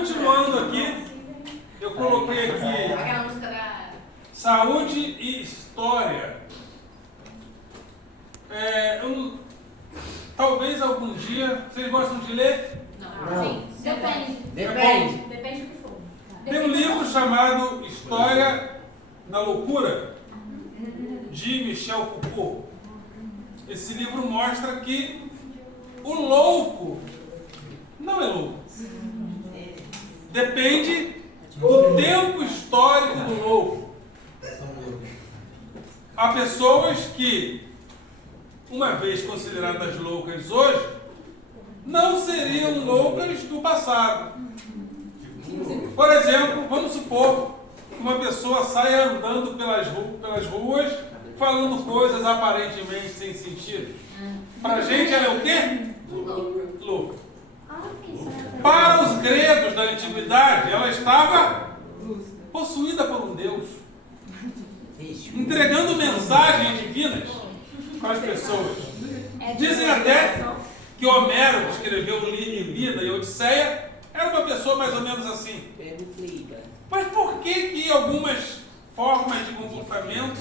continuando aqui, eu coloquei aqui Aquela música da... saúde e história. Talvez algum dia, vocês gostam de ler? Não. Sim, Depende. Depende do que for. Tem um livro chamado História da Loucura, de Michel Foucault. Esse livro mostra que o louco não é louco. Depende do tempo histórico do louco. Há pessoas que, uma vez consideradas loucas hoje, não seriam loucas no passado. Por exemplo, vamos supor que uma pessoa saia andando pelas ruas, falando coisas aparentemente sem sentido. Para a gente ela é o quê? Louca. Para os gregos da antiguidade, ela estava possuída por um deus, entregando mensagens divinas para as pessoas. Dizem até que Homero, que escreveu Ilíada e Odisseia, era uma pessoa mais ou menos assim. Mas por que algumas formas de comportamento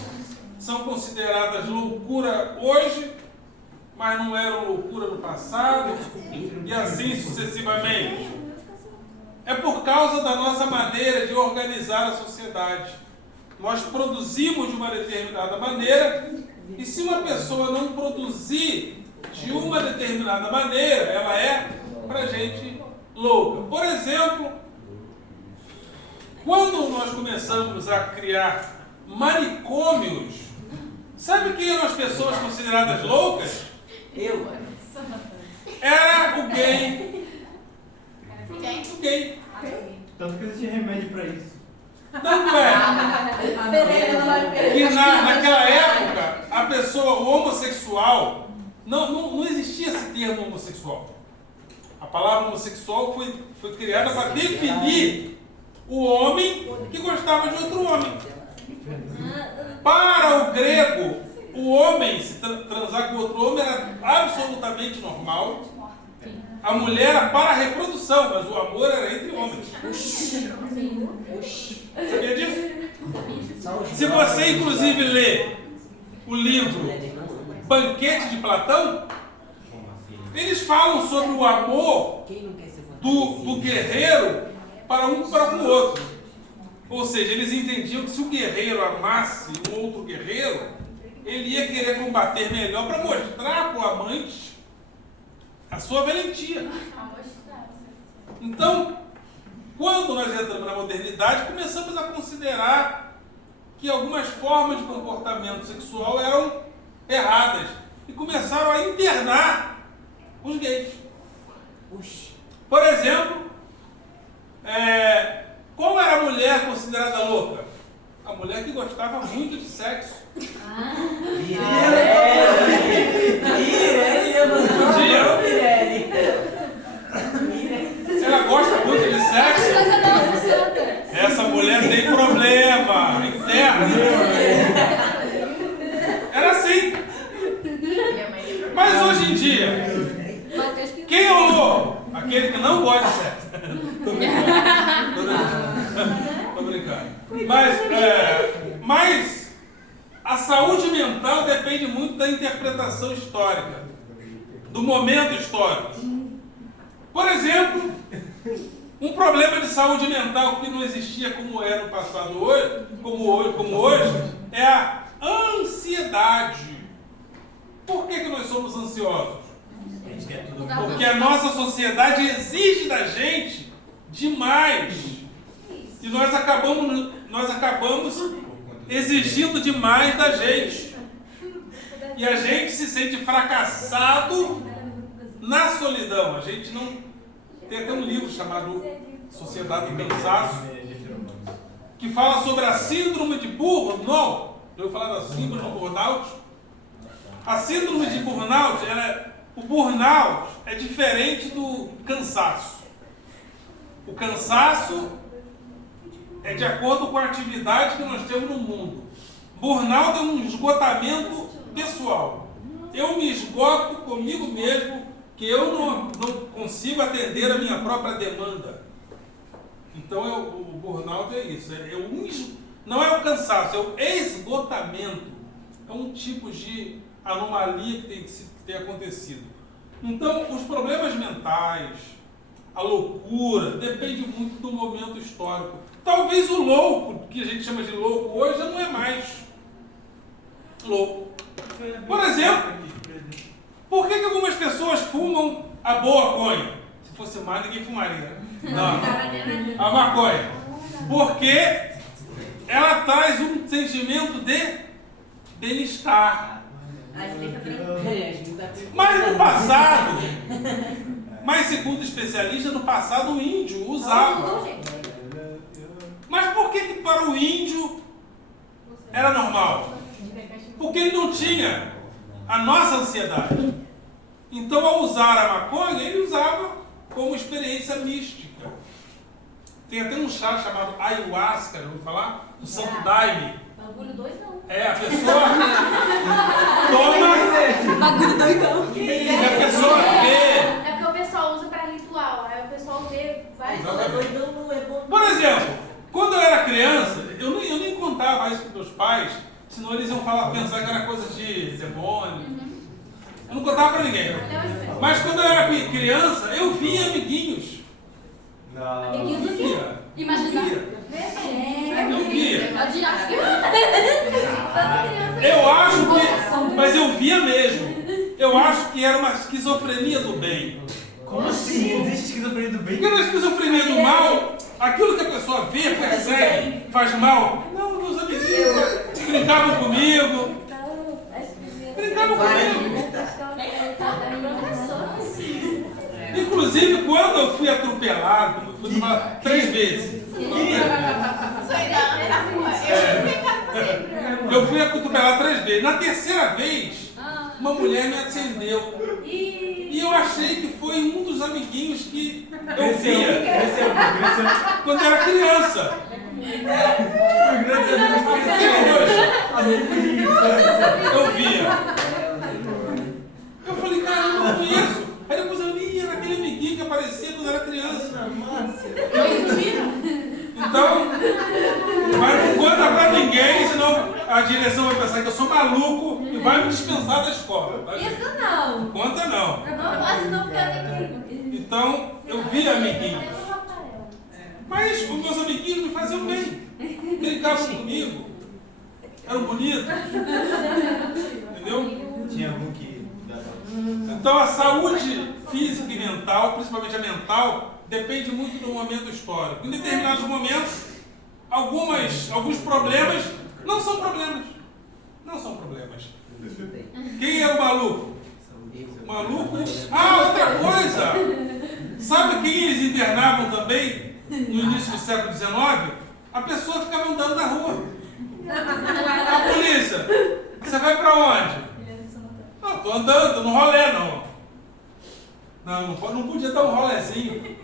são consideradas loucura hoje, mas não eram loucura no passado, e assim sucessivamente? É por causa da nossa maneira de organizar a sociedade. Nós produzimos de uma determinada maneira, e se uma pessoa não produzir de uma determinada maneira, ela é, pra gente, louca. Por exemplo, quando nós começamos a criar manicômios, sabe quem eram as pessoas consideradas loucas? Era o gay. O gay. Tanto que existia remédio para isso. Tanto é que naquela época a pessoa, o homossexual, não existia esse termo homossexual. A palavra homossexual foi criada para definir o homem que gostava de outro homem. Para o grego, o homem se transar com outro homem era absolutamente normal. A mulher era para a reprodução, mas o amor era entre homens. Sabia disso? Se você, inclusive, ler o livro Banquete de Platão, eles falam sobre o amor do guerreiro para o outro. Ou seja, eles entendiam que se o guerreiro amasse um outro guerreiro, ele ia querer combater melhor para mostrar para o amante a sua valentia. Então, quando nós entramos na modernidade, começamos a considerar que algumas formas de comportamento sexual eram erradas e começaram a internar os gays. Por exemplo, qual era a mulher considerada louca? A mulher que gostava muito de sexo. Ela gosta muito de sexo. Essa mulher tem problema interno. Era assim. Mas hoje em dia, quem é o louco? Aquele que não gosta de sexo. Tô brincando. Mas a saúde mental depende muito da interpretação histórica, do momento histórico. Por exemplo, um problema de saúde mental que não existia como era no passado hoje, como hoje, é a ansiedade. Por que nós somos ansiosos? Porque a nossa sociedade exige da gente demais. E nós acabamos exigindo demais da gente. E a gente se sente fracassado na solidão. A gente não... Tem até um livro chamado Sociedade do Cansaço, que fala sobre a síndrome de burnout. Já ouviu falar da síndrome de burnout? A síndrome de burnout, o burnout é diferente do cansaço. O cansaço é de acordo com a atividade que nós temos no mundo. Burnout é um esgotamento pessoal. Eu me esgoto comigo mesmo, que eu não consigo atender a minha própria demanda. Então o burnout é isso, não é o cansaço, é o esgotamento. É um tipo de anomalia que tem acontecido. Então, os problemas mentais, a loucura, depende muito do momento histórico. Talvez o louco, que a gente chama de louco hoje, já não é mais louco. Por exemplo, por que algumas pessoas fumam a boa maconha? Se fosse mais, ninguém fumaria. Não. A maconha. Porque ela traz um sentimento de bem-estar. Mas no passado, mas segundo especialistas, no passado o índio usava. Mas por que para o índio era normal? Porque ele não tinha a nossa ansiedade. Então, ao usar a maconha, ele usava como experiência mística. Tem até um chá chamado ayahuasca, já ouviu falar? Do Santo Daime. Bagulho dois não. É, a pessoa toma. Bagulho doidão. E a pessoa vê. É porque o pessoal usa pra ritual. Aí o pessoal vê várias coisas. Por exemplo, quando eu era criança, eu nem contava isso para meus pais, senão eles iam pensar que era coisa de demônio. Eu não contava para ninguém. Mas quando eu era criança, eu via amiguinhos. Amiguinhos do quê? Imagina. Eu via. Eu acho que. Mas eu via mesmo. Eu acho que era uma esquizofrenia do bem. Como assim? Existe esquizofrenia do bem? Porque na esquizofrenia do mal, aquilo que a pessoa vê, persegue, faz mal. Não, meus amiguinhos brincavam comigo. Brincavam comigo. Inclusive, quando eu fui atropelado, fui atropelado 3 vezes. Eu fui atropelado 3 vezes. Na terceira vez, uma mulher me atendeu. E eu achei que foi um dos amiguinhos que eu via quando era criança. Eu via. Eu falei, cara, eu não conheço. Aí depois eu li, era aquele amiguinho que aparecia quando era criança. Então, mas não conta pra ninguém, senão a direção vai pensar que eu sou maluco e vai me dispensar da escola. Tá? Isso não. Conta não. Não fica aqui. Então, eu vi amiguinhos. Mas os meus amiguinhos me faziam bem. Brincavam comigo. Eram bonitos. Entendeu? Tinha algum que... Então a saúde física e mental, principalmente a mental, depende muito do momento histórico. Em determinados momentos, alguns problemas não são problemas. Não são problemas. Quem é o maluco? O maluco... Ah, outra coisa! Sabe quem eles internavam também no início do século XIX? A pessoa ficava andando na rua. A polícia, você vai pra onde? Não, estou andando, estou no rolê, não. Não podia dar um rolezinho.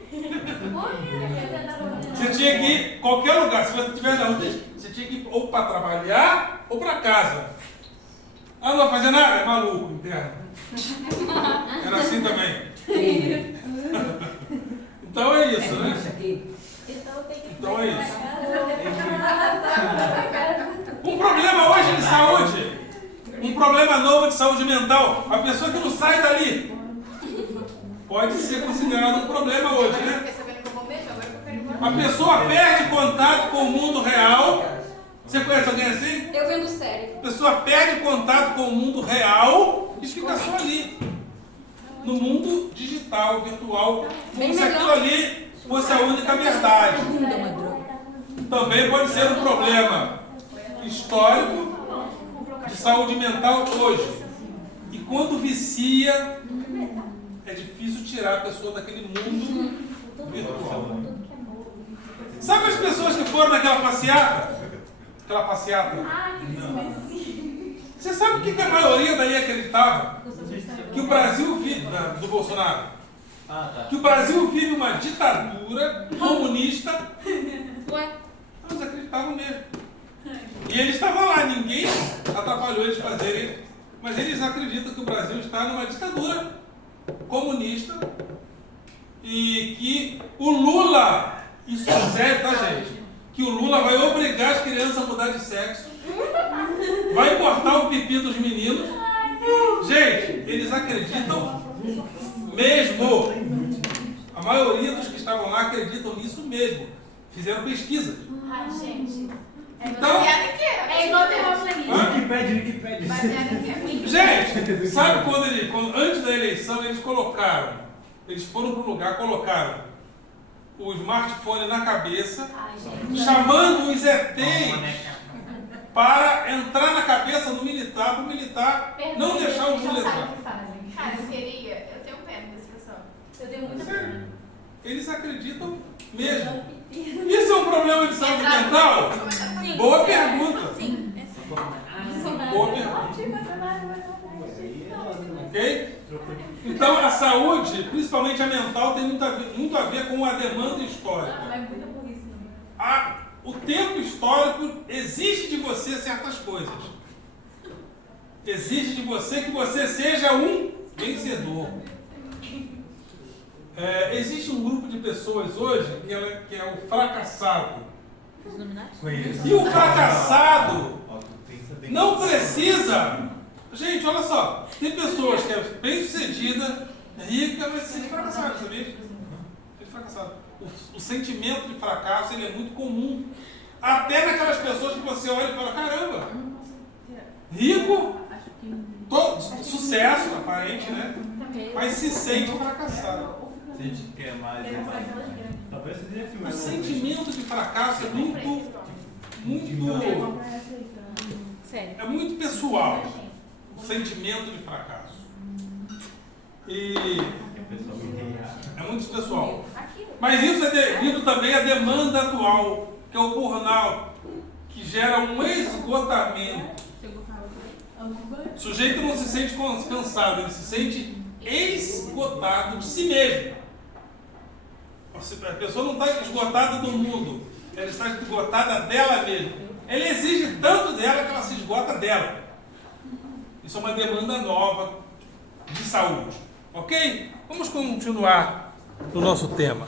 Você tinha que ir qualquer lugar. Se você estiver na rua, você tinha que ir ou para trabalhar ou para casa. Ah, não vai fazer nada? É maluco, interno. Era assim também. Então é isso, né? Então é isso. Um problema hoje de saúde. Um problema novo de saúde mental. A pessoa que não sai dali pode ser considerado um problema hoje, né? A pessoa perde contato com o mundo real. Você conhece alguém assim? Eu vendo sério. A pessoa perde contato com o mundo real e fica só ali. No mundo digital, virtual. Como se aquilo ali fosse a única verdade. Também pode ser um problema histórico de saúde mental hoje. E quando vicia, é difícil tirar a pessoa daquele mundo virtual. Sabe as pessoas que foram naquela passeata? Aquela passeata? Você sabe o que a maioria daí acreditava? Que o Brasil vive, do Bolsonaro, que o Brasil vive uma ditadura comunista. Eles acreditavam mesmo. E eles estavam lá, ninguém atrapalhou eles fazerem, mas eles acreditam que o Brasil está numa ditadura comunista e que o Lula Isso é sério, tá, gente? Que o Lula vai obrigar as crianças a mudar de sexo, vai cortar o pipi dos meninos. Gente, eles acreditam mesmo. A maioria dos que estavam lá acreditam nisso mesmo. Fizeram pesquisa. Ai, gente. Então, Baseado em quê? É igual terraplanista. Wikipedia. Baseado em quê? gente, sabe quando antes da eleição eles foram para um lugar, colocaram o smartphone na cabeça, Ai, gente. chamando os ETs para entrar na cabeça do militar, para o militar não deixar o Lula Não sabe entrar. o que fazem. Cara, eu tenho pena desse pessoal. Eu tenho muita pena. Eles acreditam mesmo. Isso é um problema de saúde mental? Sim. Boa pergunta. Sim. Boa pergunta. Ok? Então a saúde, principalmente a mental, tem muito a ver com a demanda histórica. É muita burrice, não. O tempo histórico exige de você certas coisas. Exige de você que você seja um vencedor. Existe um grupo de pessoas hoje que é o fracassado. Conheço. E o fracassado não precisa. Gente, olha só. Tem pessoas que é bem-sucedida, rica, mas se sente fracassado, sabia? Sente fracassado. O sentimento de fracasso ele é muito comum. Até naquelas pessoas que você olha e fala, caramba, rico, sucesso aparente, né? Mas se sente fracassado. Sente que é mais. Talvez seja assim, O mas. sentimento de fracasso é muito Sério. é muito pessoal. O sentimento de fracasso. E é muito pessoal. Mas isso é devido também à demanda atual, que é o burnout, que gera um esgotamento. O sujeito não se sente cansado, ele se sente esgotado de si mesmo. A pessoa não está esgotada do mundo, ela está esgotada dela mesma. Ele exige tanto dela que ela se esgota dela. Isso é uma demanda nova de saúde. Ok? Vamos continuar no nosso tema.